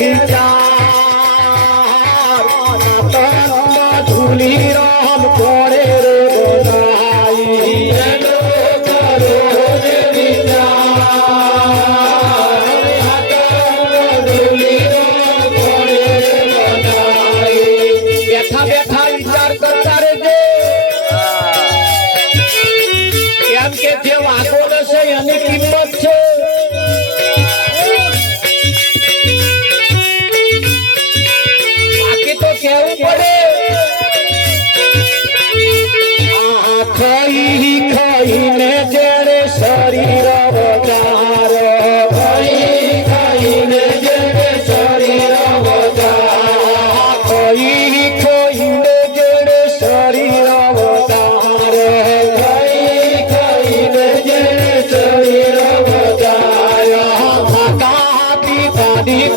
विचार धूली राम कोड़े रे बनाई करो रे विचार धूली राम कोड़े रे बनाई बैठा बैठा विचार करता रे કેમ કે જે વાગો છે એની કિંમત છે બાકી તો કેવું પડે ખાઈ ખાઈને જેણે શરીર વધાર ખાઈને જેણે શરીર વધાર ખાઈ ખાઈને જેણે શરીર વધાર શરીર વધાર માતા પિતાની